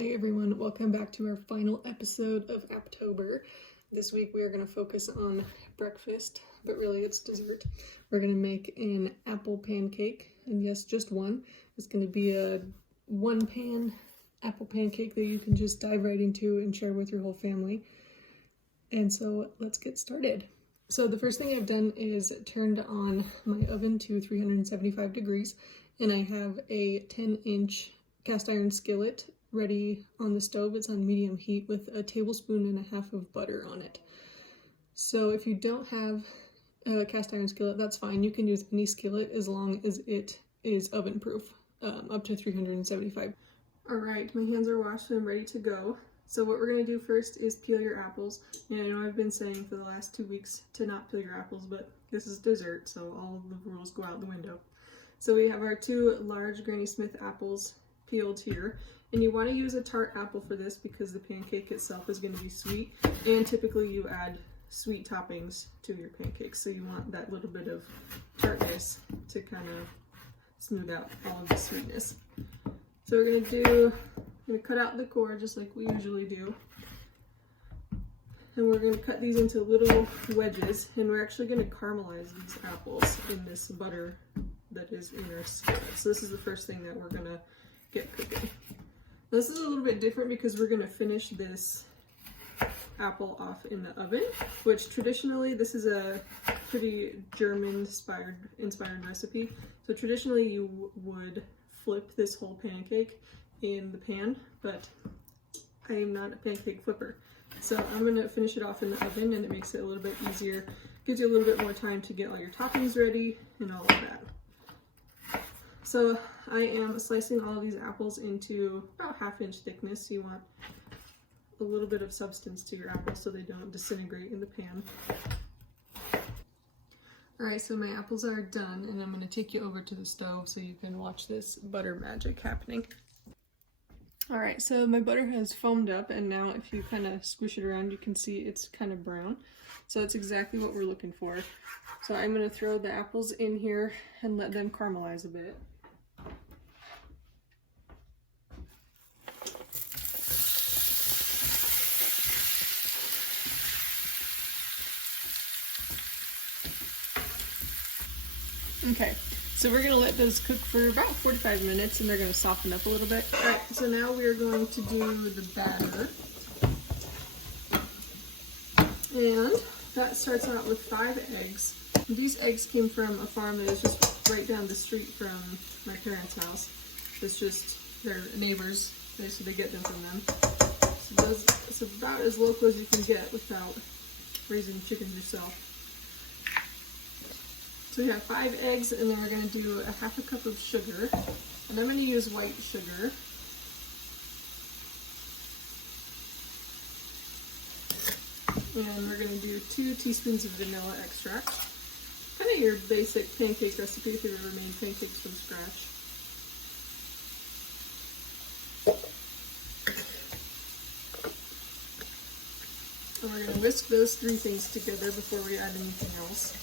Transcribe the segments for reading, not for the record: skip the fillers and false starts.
Hi everyone, welcome back to our final episode of Apptober. This week we are going to focus on breakfast, but really it's dessert. We're going to make an apple pancake, and yes, just one. It's going to be a one-pan apple pancake that you can just dive right into and share with your whole family. And so let's get started. So the first thing I've done is turned on my oven to 375 degrees, and I have a 10-inch cast iron skillet ready on the stove. It's on medium heat with a tablespoon and a half of butter on it. So if you don't have a cast iron skillet, that's fine. You can use any skillet as long as it is oven proof, up to 375. All right, my hands are washed and I'm ready to go. So what we're gonna do first is peel your apples. And I know I've been saying for the last 2 weeks to not peel your apples, but this is dessert, so all of the rules go out the window. So we have our 2 large Granny Smith apples peeled here. And you want to use a tart apple for this because the pancake itself is going to be sweet, and typically you add sweet toppings to your pancakes, so you want that little bit of tartness to kind of smooth out all of the sweetness. So we're going to cut out the core just like we usually do, and we're going to cut these into little wedges, and we're actually going to caramelize these apples in this butter that is in our skillet. So this is the first thing that we're going to get cooking. This is a little bit different because we're going to finish this apple off in the oven, which traditionally, this is a pretty German-inspired recipe. So traditionally you would flip this whole pancake in the pan, but I am not a pancake flipper. So I'm going to finish it off in the oven, and it makes it a little bit easier, gives you a little bit more time to get all your toppings ready and all of that. So I am slicing all of these apples into about 1/2 inch thickness. You want a little bit of substance to your apples so they don't disintegrate in the pan. Alright, so my apples are done, and I'm going to take you over to the stove so you can watch this butter magic happening. Alright, so my butter has foamed up, and now if you kind of squish it around, you can see it's kind of brown. So that's exactly what we're looking for. So I'm going to throw the apples in here and let them caramelize a bit. Okay, so we're going to let those cook for about 45 minutes, and they're going to soften up a little bit. Alright, so now we're going to do the batter. And that starts out with 5 eggs. These eggs came from a farm that is just right down the street from my parents' house. It's just their neighbors, so they get them from them. So it's about as local as you can get without raising chickens yourself. So we have 5 eggs, and then we're going to do a 1/2 cup of sugar, and I'm going to use white sugar. And we're going to do 2 teaspoons of vanilla extract. Kind of your basic pancake recipe if you've ever made pancakes from scratch. And we're going to whisk those 3 things together before we add anything else.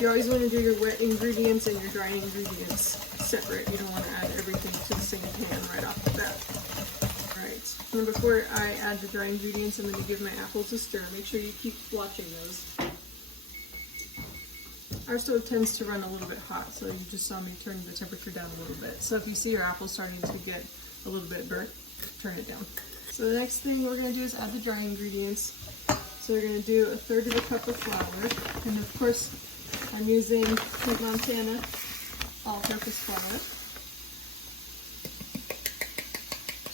You always want to do your wet ingredients and your dry ingredients separate. You don't want to add everything to the same pan right off the bat. Alright, and before I add the dry ingredients, I'm going to give my apples a stir. Make sure you keep watching those. Our stove tends to run a little bit hot, so you just saw me turn the temperature down a little bit. So if you see your apples starting to get a little bit burnt, turn it down. So the next thing we're going to do is add the dry ingredients. So we're going to do 1/3 cup of flour, and of course I'm using Montana all-purpose flour.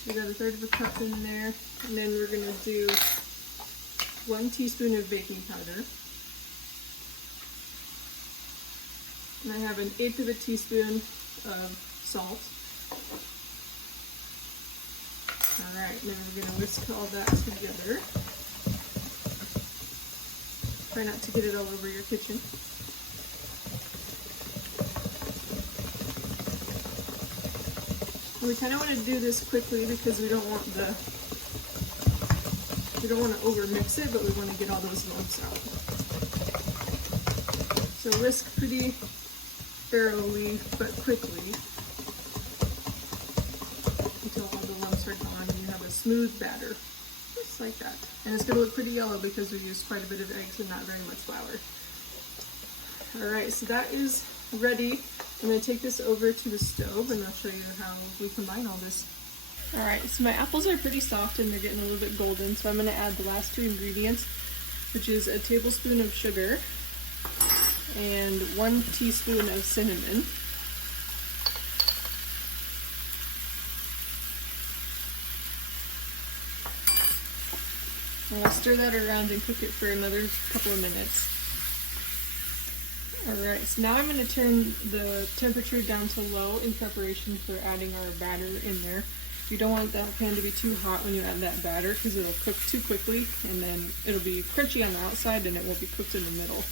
We got 1/3 cup in there, and then we're going to do 1 teaspoon of baking powder. And I have 1/8 teaspoon of salt. Alright, now we're going to whisk all that together. Try not to get it all over your kitchen. We kind of want to do this quickly because we don't want to over-mix it, but we want to get all those lumps out. So whisk pretty thoroughly but quickly until smooth batter, just like that. And it's gonna look pretty yellow because we used quite a bit of eggs and not very much flour. All right, so that is ready. I'm gonna take this over to the stove and I'll show you how we combine all this. All right, so my apples are pretty soft and they're getting a little bit golden, so I'm gonna add the last 2 ingredients, which is a tablespoon of sugar and 1 teaspoon of cinnamon. And I'll stir that around and cook it for another couple of minutes. Alright, so now I'm going to turn the temperature down to low in preparation for adding our batter in there. You don't want that pan to be too hot when you add that batter because it'll cook too quickly and then it'll be crunchy on the outside and it won't be cooked in the middle.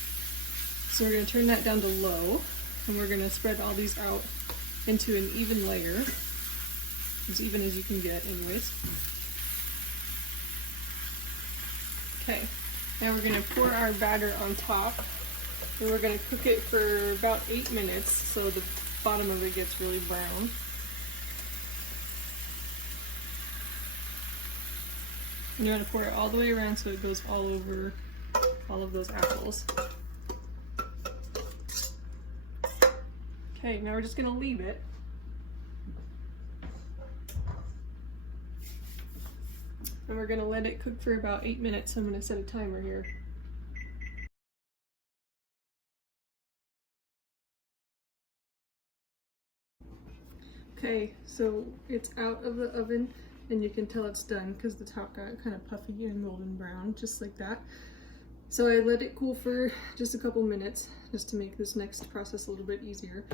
So we're going to turn that down to low and we're going to spread all these out into an even layer, as even as you can get anyways. Okay, now we're going to pour our batter on top and we're going to cook it for about 8 minutes so the bottom of it gets really brown. And you want to pour it all the way around so it goes all over all of those apples. Okay, now we're just going to leave it. And we're going to let it cook for about 8 minutes, so I'm going to set a timer here. Okay, so it's out of the oven and you can tell it's done because the top got kind of puffy and golden brown, just like that. So I let it cool for just a couple minutes just to make this next process a little bit easier.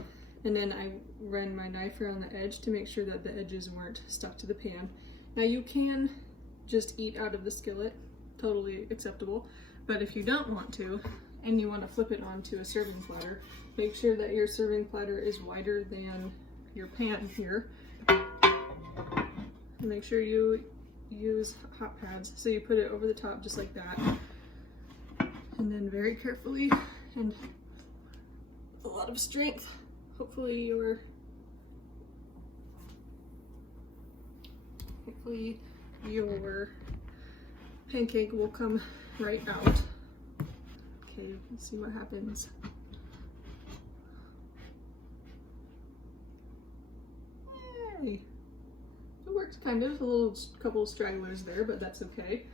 And then I ran my knife around the edge to make sure that the edges weren't stuck to the pan. Now you can just eat out of the skillet, totally acceptable. But if you don't want to, and you want to flip it onto a serving platter, make sure that your serving platter is wider than your pan here. Make sure you use hot pads. So you put it over the top just like that. And then very carefully and a lot of strength, hopefully your pancake will come right out. Okay, let's see what happens. Yay! It worked kind of, a couple of stragglers there, but that's okay.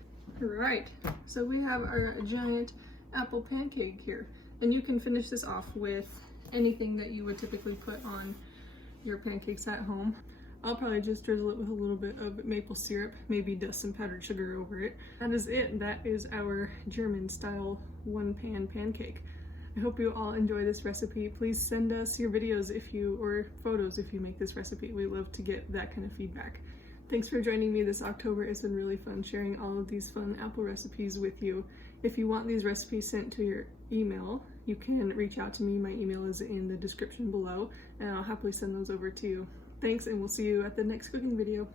All right, so we have our giant apple pancake here. And you can finish this off with anything that you would typically put on your pancakes at home. I'll probably just drizzle it with a little bit of maple syrup, maybe dust some powdered sugar over it. That is it. That is our German style 1-pan pancake. I hope you all enjoy this recipe. Please send us your videos or photos if you make this recipe. We love to get that kind of feedback. Thanks for joining me this October. It's been really fun sharing all of these fun apple recipes with you. If you want these recipes sent to your email, you can reach out to me. My email is in the description below, and I'll happily send those over to you. Thanks, and we'll see you at the next cooking video.